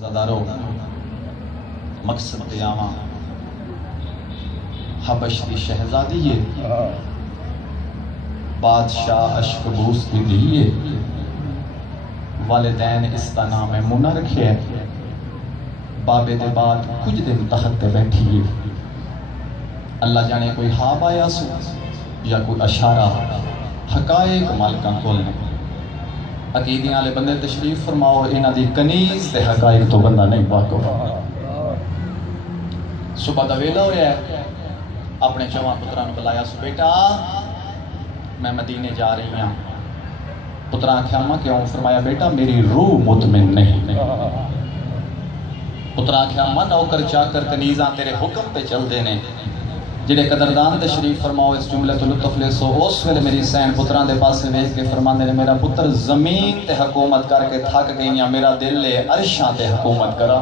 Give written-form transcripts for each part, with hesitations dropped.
زدارو مقصد دیاما حبش کی شہزادی ہے بادشاہ اشکبوس کی دیئے والدین اس کا نام منہ رکھے بابے دے بعد کچھ دن تحت بیٹھیے اللہ جانے کوئی خواب آیا سو یا کوئی اشارہ حقائق مالکاں کھولنے عقیدیاں والے بندے تشریف فرماؤ انہاں دی کنیز دے حقائق تو بندہ نہیں واقف صبح دا ویلا ہویا ہے اپنے چواں پتراں نوں بلایا سو بیٹا میں مدینے جا رہی ہوں پتراں آکھیا اماں کیوں فرمایا بیٹا میری روح مطمئن نہیں پتراں آکھیا اماں نوکر چاکر کنیزاں تیرے حکم پہ چل دینے جڑے قدردان تشریف فرماؤ اس جملے تو لطف لے سو اس ویلے میری سین پتراں دے پاسے ویکھ کے فرماندے نے میرا پتر زمین تے حکومت کر کے تھک گئیاں میرا دل ہے عرشاں تے حکومت کرا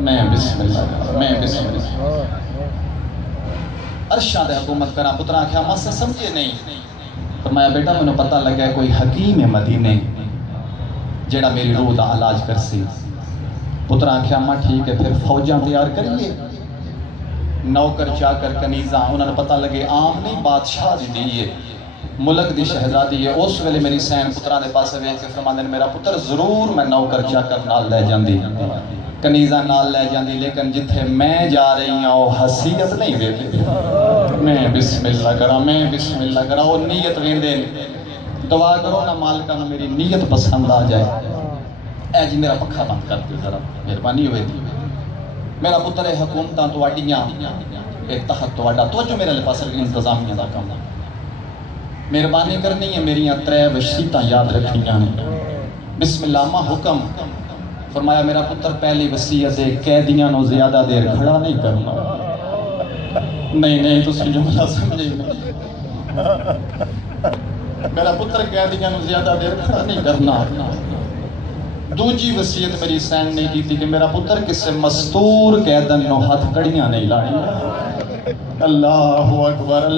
میں بسم اللہ کرا میں بسم اللہ عرشاں تے حکومت کرا پتراں آکھیا ماں سے سمجھے نہیں فرمایا بیٹا مجھے پتہ لگا ہے کوئی حکیم مدینے جڑا میری روح دا علاج کر سی پتراں آکھیا ماں ٹھیک ہے پھر فوجاں تیار کریے نوکر چاکر کنیزاں انہوں نے پتہ لگے عام نہیں بادشاہ دی دیئے ملک دی شہزادی ہے اس ویلے میری سین پتراں دے پاسے ویکھ کے فرماندے نے میرا پتر ضرور میں نوکر چاکر نال لے جاندی کنیزاں نال لے جاندی لیکن جتھے میں جا رہی ہوں وہ حیثیت نہیں ویکھ میں بسم اللہ کرا میں بسم اللہ کرا وہ نیت ویندے دعا کرو نا مالکاں نوں میری نیت پسند آ جائے اے جی میرا پکھا بند کر دیو ذرا مہربانی ہوئے دی میرا پتر حکومتاں تواڈیاں ایک تحت تواڈا توجہ میرے لے پاس انتظامیہ دا کام مہربانی کرنی ہے میریاں 3 وصیتاں یاد رکھنیاں بسم اللہ ماں حکم فرمایا میرا پتر پہلی وصیت ہے قیدیاں نو زیادہ دیر کھڑا نہیں کرنا نہیں تسی جملہ سمجھے نہیں میرا پتر قیدیاں نو زیادہ دیر کھڑا نہیں کرنا دوجی وصیت میری سین نے کی تھی کہ میرا پتر کسے مستور قیدن نو ہاتھ کڑیاں نہیں لانی اللہ اکبر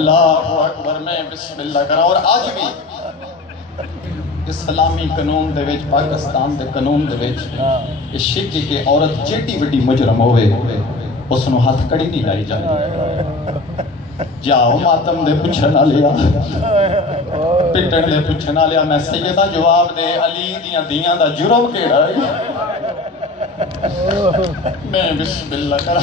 میں بسم اللہ کرا اور آج بھی اسلامی قانون دے وچ پاکستان دے قانون دے وچ شک کہ عورت جیڑی وڈی مجرم ہوئے اس نو ہاتھ کڑی نہیں لائی جاتی جاؤ ماتم دے پچھنا لیا پٹن دے پچھنا لیا میں سیدہ جواب دے علی دیاں دا جرم کیڑا ہے میں بسم اللہ کرا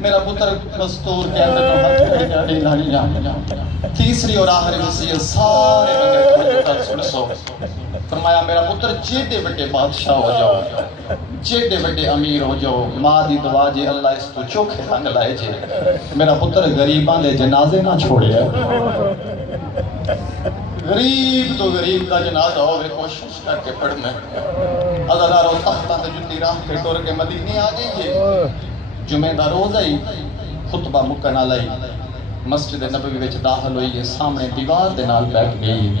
میرا پتر مستور کے اندر نو ہاتھ کڑیاں نہیں لانی تیسری اور آخری وصیت سارے بندے کو سن سو فرمایا میرا پتر جیڑے بڑے بادشاہ ہو جاؤ جیڑے بڑے امیر ہو جاؤ ماں دی دعا جے اللہ اس تو چوکھے رنگ لائے جے میرا پتر غریباں دے جنازے نہ چھوڑے غریب تو غریب کا جنازہ ہوئے کوشش کر کے پڑھنے عزادارو تختہ تے جتی راہ کے ٹور کے مدینے آ جائیے جمعہ دا روز آئی خطبہ مکن آلائی مسجد نبوی وچ داخل ہوئی ہے سامنے دیوار دے نال بیٹھ گئی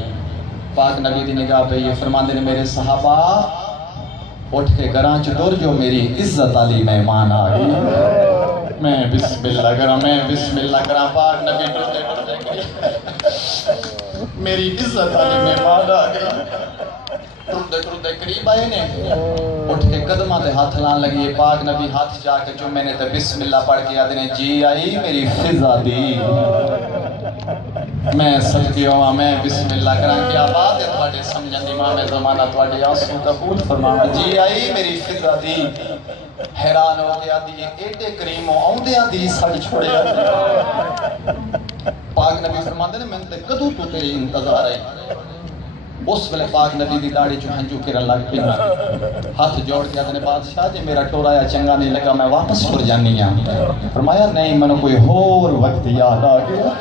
پاک نبی دی نگاہ پہ یہ فرماندے نے میرے صحابہ اٹھ کے گھراں چ ٹر جو میری عزت علی مہمان آ گئی میں بسم اللہ کرا پاک نبی ٹرتے گئی میری عزت علی مہمان آ گئی ٹرتے قریب آئے نے اٹھ کے قدمہ دے ہاتھ لان لگی پاک نبی ہاتھ جا کے جو میں نے تے بسم اللہ پڑھ کے آدھے نے جی آئی میری فضا دی میں صدقی ہوا میں بسم اللہ کرا کیا بات ہے تواڈے سمجھن دی ماں میں زمانہ تواڈے آنسو قبول فرماؤں جی آئی میری فضا دی حیران ہو گیا دی ایڈے کریموں آؤندے دی سڑ چھوڑے پاک نبی فرماندے نے میں تے کدوں تو تیری انتظار ہے اس ویلے پاک نبی دی داڑھی چوں ہنجو کرن لگ پیا ہاتھ جوڑ کے آدھے بادشاہ جی میرا ٹورایا چنگا نہیں لگا میں واپس ٹر جانی ہوں فرمایا نہیں میں نے کوئی اور وقت یاد آ گیا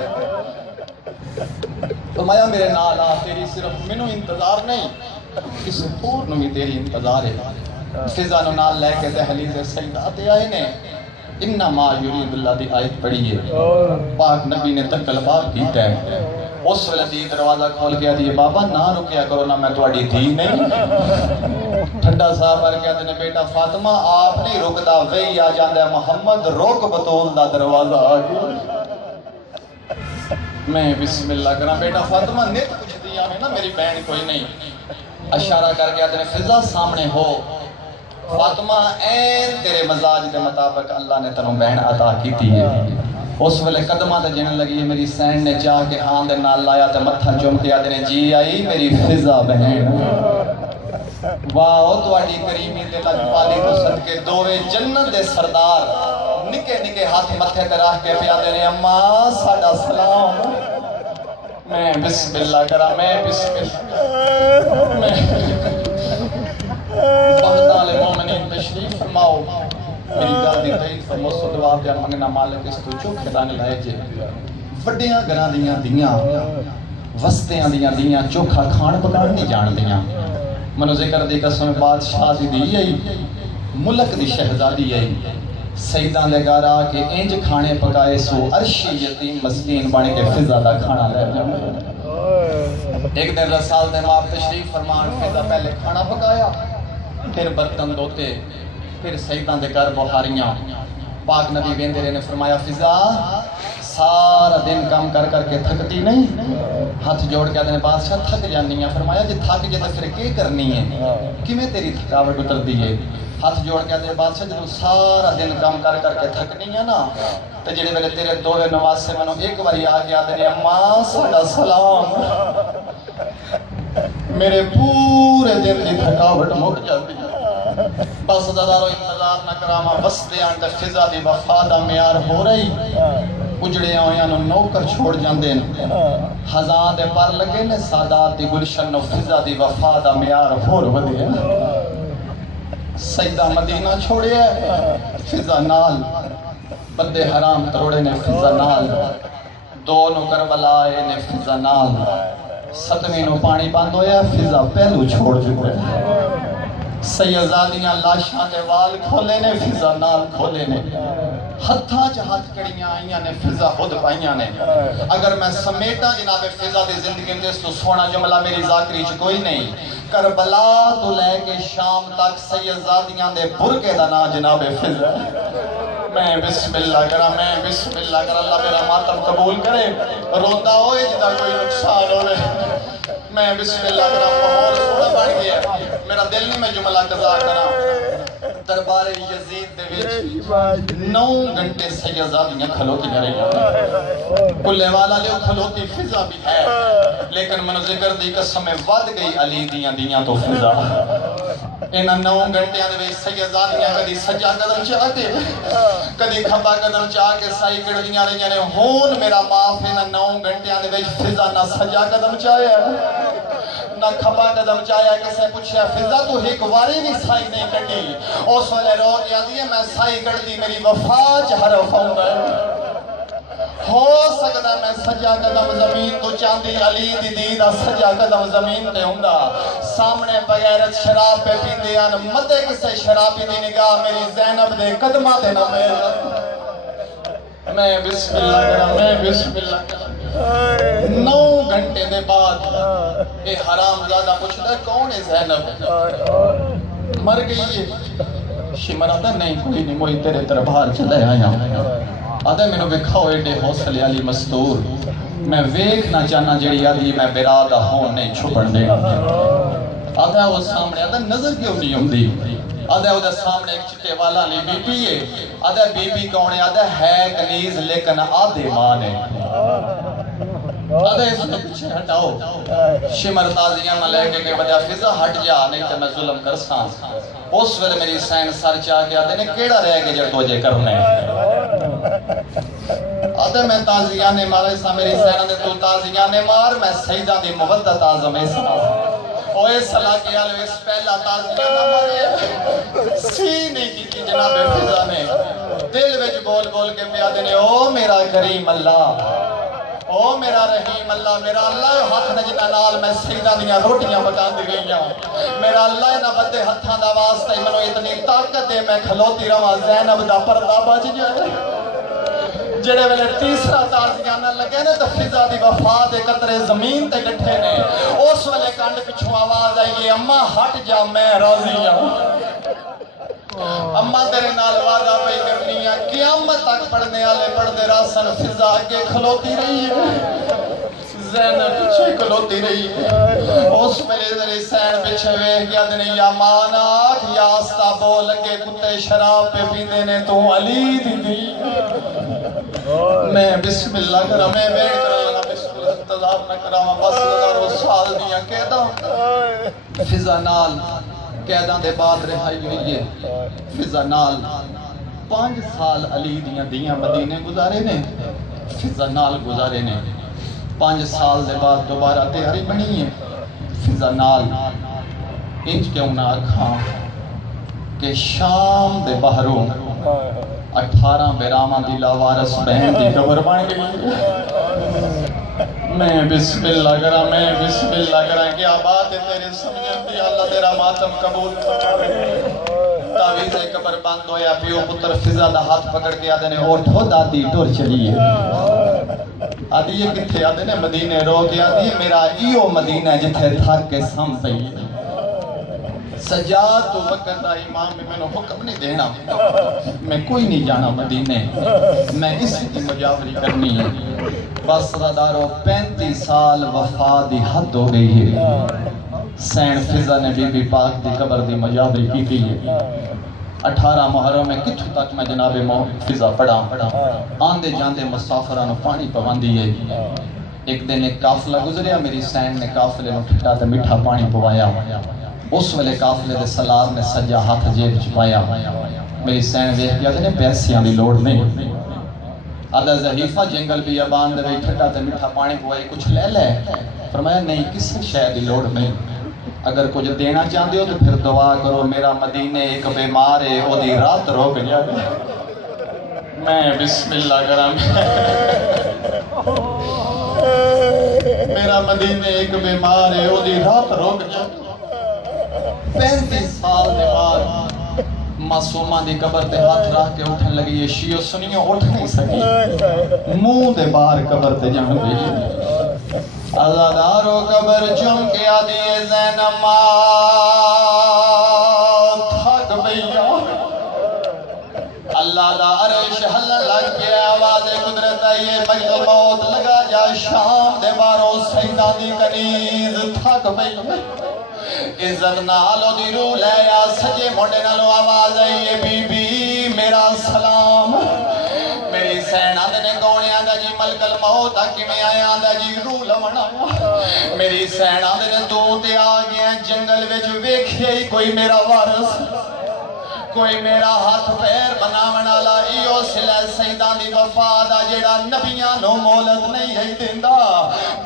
فرمایا میرے نال آ تیری صرف منو انتظار نہیں کس اور نو بھی تیری انتظار ہے فضا نو نال لے کے دہلیز سیدات آئے نے انما یرید اللہ دی آیت پڑھی ہے پاک نبی نے تکل باب کیتا ہے اس ویلے دی دروازہ کھول کے آدھی بابا نہ رکیا کرو نہ میں تواڈی دھی نہیں ٹھنڈا صاحب کر کے آدھے بیٹا فاطمہ آپ نہیں رکدا وہی آ جاندا ہے محمد روک بطول دا دروازہ آ گیا میں بسم اللہ کرا بیٹا فاطمہ نیت کچھ دیا ہے نا میری بہن کوئی نہیں اشارہ کر کے آتے ہیں فضا سامنے ہو فاطمہ این تیرے مزاج کے مطابق اللہ نے تنوں بہن عطا کی ہے اس ویلے قدمہ تے جنن لگی ہے میری سین نے چاہ کے ہاں دے نال لایا تے متھا چوم کے آتے ہیں جی آئی میری فضا بہن واہ تواڈی کریمی تے لجپالی تو صدقے دوویں جنت دے سردار نکے نکے ہاتھ متھے تے رکھ کے پیا دے نے اماں ساڈا سلام میں بسم اللہ کرا میں بسم اللہ میں بہتال مومنین تشریف فرماؤ میری گل دی تائید فرمو سو دعا پیا منگنا مالک اس تو چوکھے دانے لائے جے وڈیاں گھراں دیاں وستیاں دیاں چوکھا کھان پکان نہیں جان دیاں منو ذکر دی قسم بادشاہ دی آئی ملک دی شہزادی آئی سیدان دے گھر آ کے انج کھانے پکائے سو عرشی یتیم مسکین بن کے فضا دا کھانا لے جاؤ ایک دن رسال دے ماں تشریف فرمان فضا پہلے کھانا پکایا پھر برتن دھوتے پھر سیدان دے گھر بہاریاں پاک نبی ویندے نے فرمایا فضا سارا دن کام کر کر کے تھکتی نہیں ہاتھ جوڑ کے آدھے بادشاہ تھک جانی ہیں فرمایا جی تھک جے تو پھر کیا کرنی ہے کیویں تیری تھکاوٹ اتر دی ہے ہاتھ جوڑ کے آدھے بادشاہ جب سارا دن کام کر کر کے تھکنی ہے نا تو جڑے ویلے تیرے دوویں نواسے منو ایک باری آ کے آدھے اماں ساڈا سلام میرے پورے دن دی تھکاوٹ مک جاتی ہے بس دادارو انتظار نہ کراما وستے آنٹے فضا دی وفا دا معیار ہو رہی اجڑے آئیاں نو نوکر چھوڑ جاندے ہزاں دے پر لگے نے سادات دی گلشن نو فضا دی وفا دا معیار ہور ودے سیدہ مدینہ چھوڑے فضا نال بندے حرام تروڑے نے فضا نال دونوں کربلا آئے نے فضا نال ستویں نو پانی بند ہویا فضا پہلو چھوڑ چکے سیدزادیاں لاشاں دے وال کھولے نے فضا نال کھولے نے ہتھاں چ ہاتھ کڑیاں آئیاں نے فضا خود پائیاں نے اگر میں سمیٹا جناب فضا دی زندگی میں تو سونا جملہ میری ذاکری چ کوئی نہیں کربلا تو لے کے شام تک سیدزادیاں دے برکے دا نا جناب فضا میں بسم اللہ کرا میں بسم اللہ کرا اللہ میرا ماتم قبول کرے روتا ہوئے جدا کوئی نقصان ہوئے میں بسم اللہ کرا ماحول سونا بڑھ گیا میرا دل نہیں میں جملہ قضا کرا دربار یزید دے وچ 9 گھنٹے سیدزادیاں کھلوتی رہی کلے والا لے کھلوتی فضا بھی ہے لیکن منو ذکر دی قسم ود گئی علی دیاں تو فضا انہاں 9 گھنٹیاں دے وچ سیدزادیاں کدی سجا قدم چاہ کے کدی کھبا قدم چاہ کے سائی کڑدیاں رہیاں نے ہون میرا معاف انہاں 9 گھنٹیاں دے وچ فضا نہ سجا قدم چاہیا نہ کھبا قدم چاہیا کسے پوچھیا فضا تو ایک واری بھی سائی نہیں کٹی اس والے رو کے آدھی ہے میں سائی کٹ دی میری وفا چ حرف ہوں گا ہو سکتا میں سجا قدم زمین تو چاندی علی دی دیدہ سجا قدم زمین تے ہوں گا سامنے بغیرت شراب پہ پیندے آن مدے کسے شرابی دی نگاہ میری زینب دے قدمہ دے نہ میں بسم اللہ کرا میں بسم اللہ کرا 9 گھنٹے دے بعد اے حرام زادہ پوچھتا ہے کون ہے زینب مر گئی ہے شمر آتا نہیں کوئی نہیں موئی تیرے دربار چلے آیا آدھے میں نے بکھاؤ ایڈے حوصلے علی مستور میں ویکھنا چاہنا جڑی آدھی میں برادہ ہوں نہیں چھپڑ دے آدھے وہ سامنے آدھے نظر کیوں نہیں ہوں دی آدھے وہ سامنے ایک چٹے والا لی بی پی ہے آدھے بی پی کون ہے آدھے ہے کنیز لیکن آدھے ماں نے آدھے اس میں پچھے ہٹاؤ شمر تازیاں نہ لے کے وجہ فضا ہٹ جا نہیں تو میں ظلم کر سان اس وقت میری سین سر چاہ کے آدھے نے کیڑا رہ گے جڑ توجہ کرنے آدھے میں تازیاں نے مارے سا میری سینہ نے تو تازیاں نے مار میں سیدہ دی مبدت آزم ایسا اوے صلاح کیا لو اس پہلا تازیاں نہ مارے سینے کی جناب فضا نے دل وچ بول بول کے پیا دینے او میرا کریم اللہ او میرا رحیم اللہ میرا اللہ ہاتھ نجدہ نال میں سیدہ دیاں روٹیاں بکان دی گئیاں میرا اللہ نہ بدے ہتھاں دا واسطہ منو اتنی طاقت دے میں کھلوتی رواں زینب دا پردہ بچ جائے جڑے ویلے تیسرا تازیاں نہ لگے نے تو فضا دی وفا دے قطرے زمین تے ڈٹھے نے اس ویلے کانڈ پچھوں آواز آئی اماں ہٹ جا میں راضی ہوں اماں تیرے نال وعدہ پہ کرنی ہے قیامت تک پڑھنے والے پڑھنے راسن فضا کے کھلوتی رہی ہے زینب پیچھے کلوتی رہی اس ملے ذری سین پیچھے ویکھ گیا دنے یا ماناک یا آستا بول لگے کتے شراب پہ پیندے نے تو علی دی دی میں بسم اللہ کرا میں بیٹھ کر لگا بسم اللہ انتظار نہ کرا بس ہزاروں سال دیا قیداں فضا نال قیداں دے بعد رہائی ہوئی ہے فضا نال 5 سال علی دیاں مدینے گزارے نے فضا نال گزارے نے 5 سال دے بعد دوبارہ تیاری بنی ہے فضا نال انج کیوں نہ آکھاں کہ شام دے باہروں 18 بیرامہ دی لاوارس بہن دی قبر بن گئی میں بسم اللہ کرا کیا بات ہے تیرے سمجھیں دی اللہ تیرا ماتم قبول تعویز قبر بند ہویا پیو پتر فضا دا ہاتھ پکڑ کے آدھے نے اٹھو دادی ٹور چلی ہے آدھی یہ کتھے آدھے نے مدینے رو کے آدھی میرا ایو مدینہ جتھے تھک کے سام پئی سجاد تو بکر دا امام میں نے حکم نہیں دینا میں کوئی نہیں جانا مدینے میں اسی کی مجاوری کرنی ہے بس ردارو 35 سال وفا دی حد ہو گئی ہے سین فضا نے بی بی پاک دی قبر دی مجاوری کی تھی ہے 18 محرم میں کتھو تک میں جناب فضا پڑھا آندے جاندے مسافرانو پانی پواندی ہے ایک دن ایک قافلہ گزریا میری سین نے قافلے میں ٹھٹا تے میٹھا پانی پوایا اس والے قافلے دے سلار نے سجا ہاتھ جیب چھپایا میری سین ویکھ گیا نے پیسیاں دی لوڑ نہیں آدھا زحیفہ جنگل بھی ابان دے وہی ٹھٹا تے میٹھا پانی پوائی کچھ لے لے فرمایا نہیں کسی شے دی لوڑ نہیں اگر کچھ دینا چاہتے ہو تو پھر دعا کرو میرا مدینے ایک بیمار ہے او دی رات روک جائے میں بسم اللہ کرا میرا مدینے ایک بیمار ہے او دی رات روک جائے 35 سال دے بعد معصومہ دی قبر تے ہاتھ رکھ کے اٹھن لگی یہ شیعہ سنیوں اٹھ نہیں سکی منہ دے باہر قبر تے جان گئی عزادارو قبر چم کے آدھی زینب ماں تھک بھیا اللہ دا عرش حلن لگ گیا آواز قدرت آئیے مجد موت لگا جا شام دے باروں سیدہ دی کنیز تھک بھیا عزت نالو دی رو لے یا سجے موڑے نالو آواز آئیے بی بی میرا سلام میری سین آدھے نے گونے آدھا جی ملک الموت آکی میں آئے آدھا جی رو لمنا میری سین آدھے نے دو تے آگیا جنگل ویچ ویکھے ہی کوئی میرا وارث کوئی میرا ہاتھ پیر بناونا لا ایو سلے سیدان دی وفادہ جیڑا نبیاں نو مولت نہیں ہے دیندہ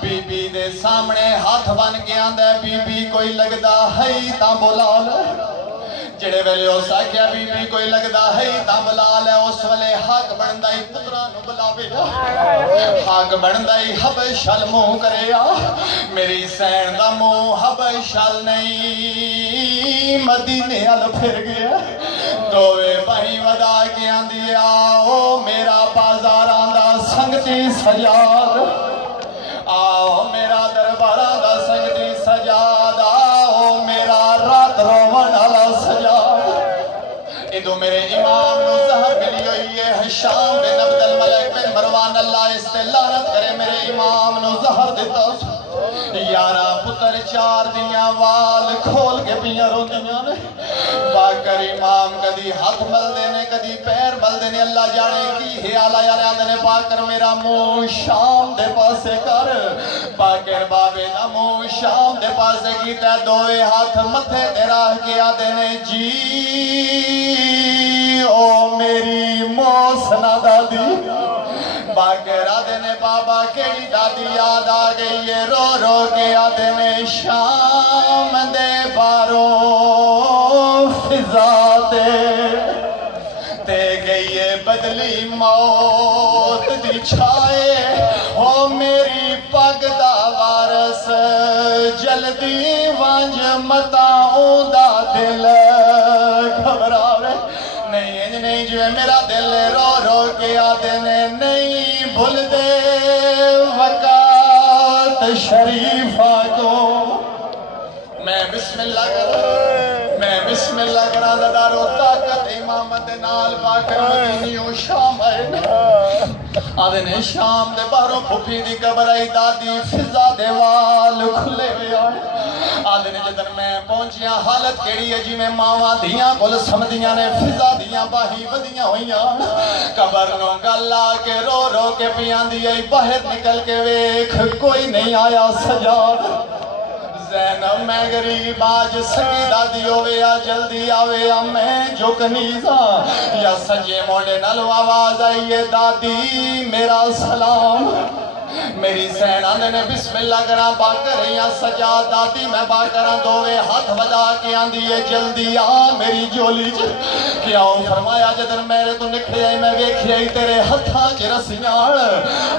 بی بی دے سامنے ہاتھ بن کے آندے بی بی کوئی لگدا ہے تا بولا لے جڑے ویلے ہو ساکیا بی بی کوئی لگدا ہے تا بلا لے اس والے حق بندائی پترانو بلاوے حق بندائی حبشل منہ کریا میری سین دا منہ حبشل نہیں مدینے ال پھر گیا دوے بھائی ودا کے آندی آؤ میرا بازاران دا سنگتی سجاد آؤ میرا درباران دا سنگتی سجاد آؤ میرا رات روان علا سجاد ادو میرے امام نو زہر ملی ہوئی ہے حشام بن عبد الملک بن مروان اللہ استلانت کرے میرے امام نو زہر دیتا یارہ پتر 4 دیاں وال کھول کے پیاں رو دیاں نے باکر امام کدی ہاتھ مل دینے کدی پیر مل دینے اللہ جانے کی حیالہ یارے آندھنے باکر میرا منہ شام دے پاسے کر باکر بابے دا منہ شام دے پاسے کی تے دوئے ہاتھ متھے تیرا کیا دینے جی او میری موسنا دادی باکر آدھنے بابا کیڑی دادی یاد آ گئی ہے رو رو کے آدھنے شام دے باروں فضا تے گئی ہے بدلی موت دی چھائے ہو میری پگ دا وارس جلدی وانج متاؤں دا دل گھبراوے نہیں جو ہے میرا دل رو رو کے آدھنے نہیں بھول دے وقت شریفہ کو میں بسم اللہ کروں میں بسم اللہ کرا دارو طاقت امامت نال باکر مدینیوں شام آئے آدھے نے شام دے باہروں پھوپی دی قبر آئی دادی فضا دے وال کھلے ہوئے آئے آدھے نے جدن میں پہنچیاں حالت کیڑی ہے جی میں ماما دیاں کل سمدیاں نے فضا دیاں باہی ودیاں ہوئیاں قبر نو گلا کے رو رو کے پیاں دیئے باہر نکل کے ویکھ کوئی نہیں آیا سجاد زینب میں غریب آج سکی دادی ہوئے یا جلدی آوے یا میں جو کنیزا یا سجے موڑے نلو آواز آئیے دادی میرا سلام میری زینب نے بسم اللہ کرا باکر یا سجا دادی میں باکرہ دوے ہاتھ ودا کے آن دیئے جلدی آ میری جولی کیا ہوں فرمایا جدن میرے تو نکھے آئی میں ویکھی آئی تیرے ہتھاں چے رسیاں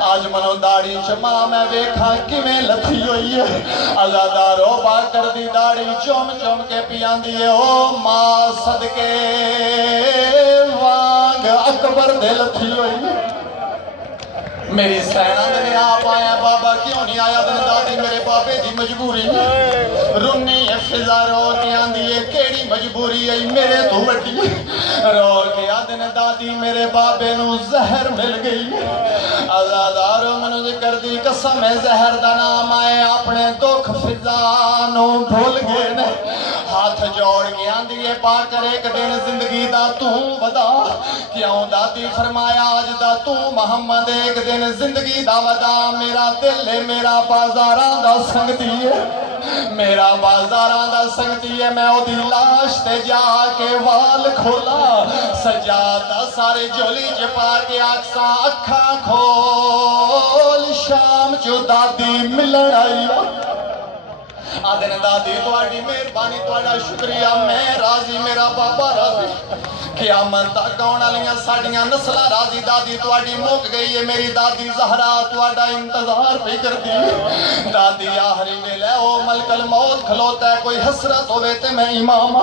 آج منو داڑی چما میں ویکھا کی میں لتھی ہوئی ہے ازادارو باکر دی داڑی چوم چوم کے پیان دیئے او ماں صدقے وانگ اکبر دے لتھی ہوئی ہے میری سینہ نے آپ آیا بابا کیوں نہیں آیا دن دادی میرے بابے دی مجبوری رنی فضا رو کے آندھی ہے کیڑی مجبوری ہے میرے تو بٹی رو کے آدھن دادی میرے بابے نو زہر مل گئی ازادارو منو ذکر دی قسم ہے زہر دا نام آئے اپنے دکھ فضا نو بھول گئے نے ہاتھ جوڑ کے آندھی ہے پاکر ایک دن زندگی دا تو ودا کیوں دادی فرمایا آج دا تو محمد ایک دن زندگی دا ودا میرا دل ہے میرا بازاراں دا سنگتی ہے میرا بازاراں دا سنگتی ہے میں او دی لاش تے جا کے وال کھولا سجادہ سارے جولی جپا کے آکسا اکھا کھول شام جو دادی ملن آئی آدھن دادی توڑی مہربانی توڑا شکریہ میں راضی میرا بابا راضی قیامت تک آنے والیاں ساڑیاں نسلہ راضی دادی توڑی موک گئی ہے میری دادی زہرا توڑا انتظار پہ کر دی دادی آخری ویلے او ملک الموت کھلوتا ہے کوئی حسرت ہوئے تے میں امام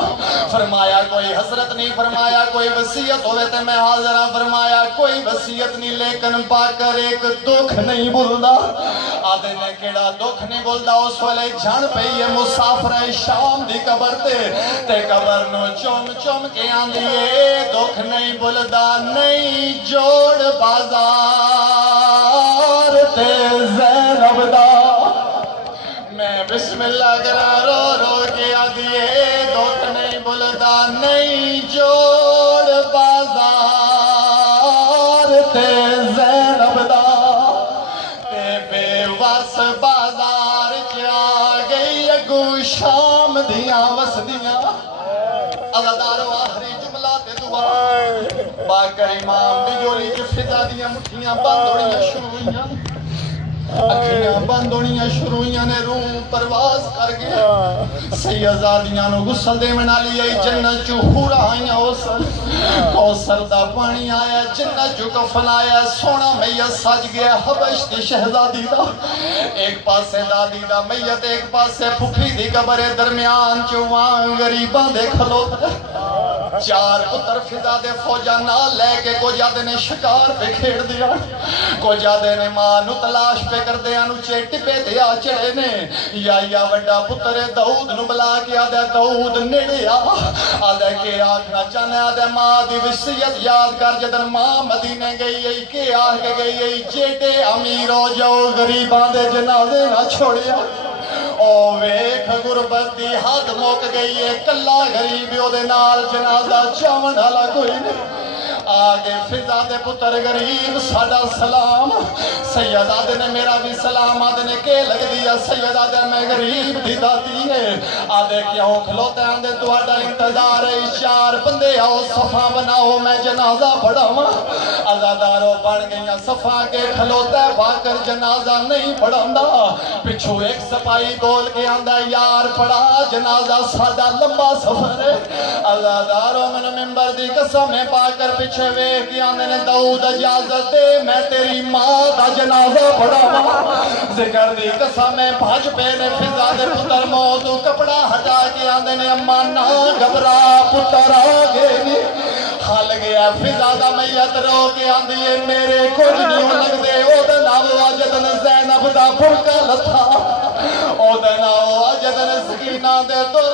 فرمایا کوئی حسرت نہیں فرمایا کوئی وصیت ہوئے تے میں حاضرہ فرمایا کوئی وصیت نہیں لیکن باکر ایک دکھ نہیں بولدا آدھے نے کیڑا دکھ نہیں بولدا اس والے جھان پہ یہ مسافر شام دی قبر تے قبر نو چوم چوم کے آن دیئے دکھ نہیں بلدا نہیں جوڑ بازار تے زینب دا میں بسم اللہ کرا رو رو کے آن دیئے دکھ نہیں بلدا نہیں جوڑ بازار تے زینب دا تے بے وس بازار شام دیاں وسدیاں ازادارو آخری جملہ تے دعا باکر امام دی جولی کی فضا دیاں مٹھیاں باندھوڑیاں شروعیاں اکھیاں باندھوڑیاں شروعیاں نے روح پرواز کر گیا سیدزادیاں نو غسل دے منا لی آئی جنت جو ہورا آئیاں کوثر دا پانی آیا جنت جو کفن آیا سونا میت سج گیا حبش دی شہزادی دا ایک پاسے دادی دا میت ایک پاسے پھپھی دی قبر درمیان چوان غریباں دے کھلوتا چار پتر فضا دے فوجہ نہ لے کے کو جادے نے شکار پہ کھیڑ دیا کو جادے نے ماں نو تلاش پہ کر دیا نو چیٹی پہ دیا چڑے نے یا وڈا پتر داؤد نو بلا کے آدھے داؤد نیڑے آدھے کے آکھنا چاہنے آدھے ماں دی وصیت یاد کر جدن ماں مدینے گئی ہے کے آگے گئی ہے چیٹے امیر ہو جاؤ غریباں دے جنازے نہ چھوڑیا او ویکھ غربت دی حد موک گئی ہے کلا غریبیوں دے نال جنازہ چاون ڈالا کوئی نہیں آگے فضا دے پتر غریب ساڑا سلام سید آدھے نے میرا بھی سلام آدھے نے کے لگ دیا سید آدھے میں غریب دی داتی ہے آدھے کیوں کھلوتے آدھے تو آڈا انتظار ہے چار بندے آؤ صفا بناؤ میں جنازہ پڑھا ہوں ازاداروں بڑھ گئیاں صفا کے کھلوتے باکر جنازہ نہیں پڑھاندہ پچھو ایک سپائی بول کے آندہ یار پڑھا جنازہ ساڑا لمبا سفر ہے ازاداروں میں ممبر دی قسم ہے باکر پچھو وے کی آنے نے داؤد اجازت دے میں تیری ماں دا جنازہ پڑھا ذکر دی قسم میں بھاج پہ نے فضا دے پتر موتو کپڑا ہٹا کے آنے نے اماں نہ گھبرا پتر آگے نہیں حال گیا فضا دا میت رو کے آندھی ہے میرے کچھ نہیں لگ دے او دن آوا جدن زینب دا پھڑکا لتھا او دن آوا جدن سکینہ دے تو